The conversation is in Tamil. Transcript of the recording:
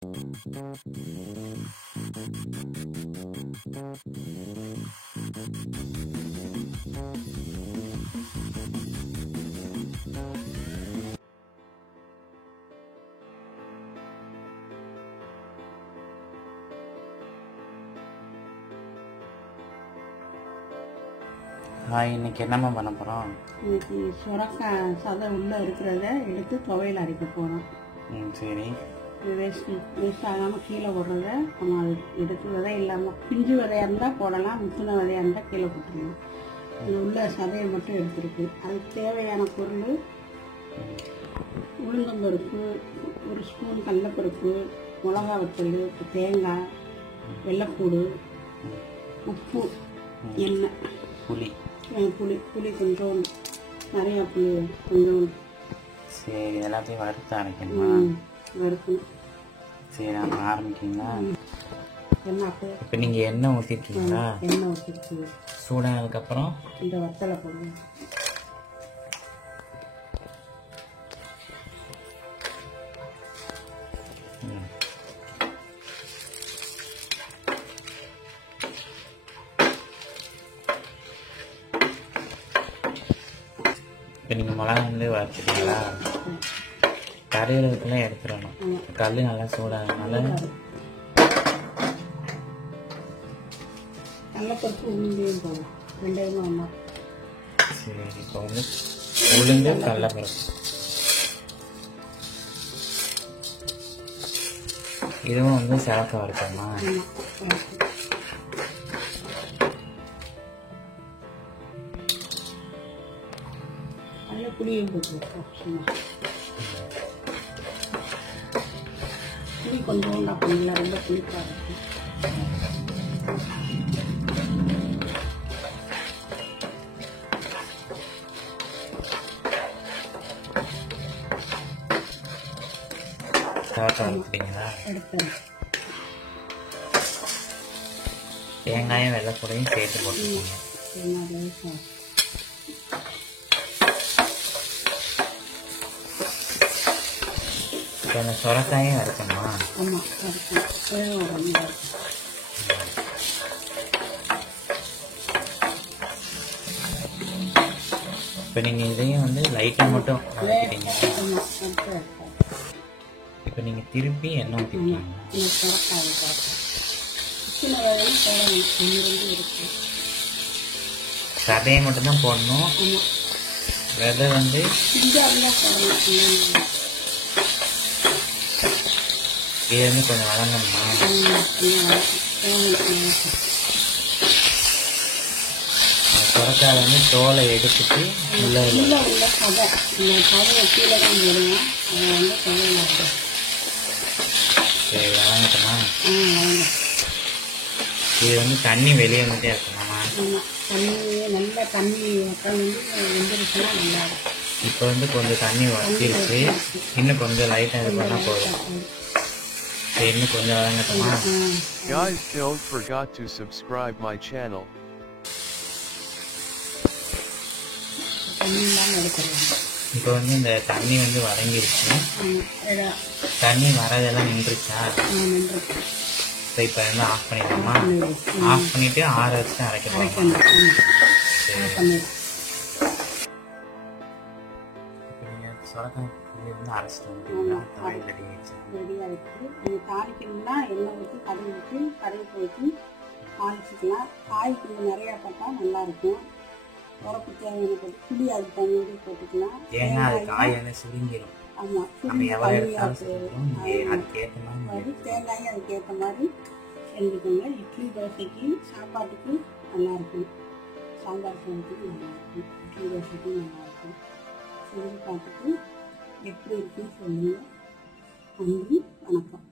இன்னைக்கு என்னம்மா பண்ண போகிறோம்? இன்னைக்கு சுரக்காய் சதை உள்ளே இருக்கிறத எடுத்து துவையல் அரைக்க போகிறோம். சரி. வேஸ்ட் ஆகாமல் கீழே போடுறத நம்ம அது எடுத்து விதை இல்லாமல் பிஞ்சு விதையாக இருந்தால் போடலாம், முத்தின விதையாக இருந்தால் கீழே போட்டுடலாம். அது உள்ள சதையை மட்டும் எடுத்துருக்கு. அதுக்கு தேவையான பொருள் உளுந்தம்பருப்பு, ஒரு ஸ்பூன் கடலைப்பருப்பு, மிளகா வத்தல், தேங்காய், வெள்ளைப்பூடு, உப்பு, எண்ணெய், புளி கொஞ்சோண்டு, நிறையா புளி கொஞ்சோண்டு. சரி, எல்லாத்தையும் வறுத்து அரைக்கணுமா? வறுக்கணும். சரி, நம்ம ஆரம்பிக்கிங்களா? இப்போ நீங்கள் எண்ணெய் ஊற்றிருக்கீங்களா? எண்ணெய் ஊற்றிருக்கீங்க. சூடானதுக்கப்புறம் இந்த வத்தலை போடுங்க. இப்போ நீங்கள் மிளகா வந்து வறுத்துட்டீங்களா? கரையிறதுக்குலாம் எடுத்துடணும். கல் நல்லா சூடாகனால கடலைப்பருப்பு உளுந்தையும் போடும், ரெண்டையும் ஒன்றா. சரி, இப்போ வந்து உளுந்து கடலைப்பருப்பு இதுவும் வந்து சிறக்க வறுக்கணுமா? அதில் புளியும் போட்டுருக்கோம். புளி கொஞ்சோண்டா பண்ணல, ரொம்ப புளிப்பாக இருக்கும். எடுத்தேன். தேங்காயும் வெள்ளைப்பூடையும் சேர்த்து போட்டுருக்கீங்க. இப்போ அந்த சுரக்காயும் வறுக்கணுமா? ஆமாம், வறுக்கணும். இப்போ நீங்கள் இதையும் வந்து லைட்டாக மட்டும் வதக்கிட்டீங்க. இப்போ நீங்கள் திருப்பி எண்ணெய் ஊற்றிட்டீங்க. சதையை மட்டும்தான் போடணும். விதை வந்து இது வந்து கொஞ்சம் வதங்கணுமா? சுரக்காய் வந்து தோலை எடுத்துட்டு உள்ள சதை கீழே தான் போடுவோம். அதை வந்து தேவையில்லை. சரி, வதங்கட்டுமா? இது வந்து தண்ணி வெளியே வந்துட்டே இருக்கணுமா? தண்ணி நல்லா தண்ணி வெந்துருச்சுன்னா நல்லா இருக்கும். இப்போ வந்து கொஞ்சம் தண்ணி வத்திருச்சு, இன்னும் கொஞ்சம் லைட்டாக இது பண்ணால் போதும். சரி, இன்னும் கொஞ்சம் வதங்கட்டுமா? Guys, don't forget to subscribe my channel. இப்போ வந்து இந்த தண்ணி வந்து வதங்கிருச்சு. தண்ணி வரதெல்லாம் நின்றுச்சா? ஸோ இப்போ வந்து ஆஃப் பண்ணிடலாமா? ஆஃப் பண்ணிவிட்டு ஆற வச்சு அரைக்கணும். சரி, நீங்கள் சுரக்காய் வந்து அரைச்சிட்டு வந்துட்டீங்களா? ரெடி ஆகிடுச்சு. ரெடி ஆகிடுச்சு. நீங்கள் தாளிக்கணும்னா எண்ணெய் ஊற்றி கடுகு ஊற்றி தாளிச்சிக்கலாம். காய் கொஞ்சம் நிறையா போட்டால் நல்லாயிருக்கும். உரப்பு தேவையான போட்டு புளி அதுக்கு தண்ணி போட்டுக்கலாம். ஏன்னா அது காய் வந்து சுருங்கிடும். ஆமாம், தேங்காயும் அதுக்கேற்ற மாதிரி செஞ்சுக்கோங்க. இட்லி தோசைக்கு சாப்பாட்டுக்கு நல்லாயிருக்கும். சாம்பார் சாதத்துக்கு நல்லாயிருக்கும். இட்லி தோசைக்கு நல்லாயிருக்கும். செஞ்சு பார்த்துட்டு எப்படி இருக்குன்னு சொல்லுங்கள். நன்றி, வணக்கம்.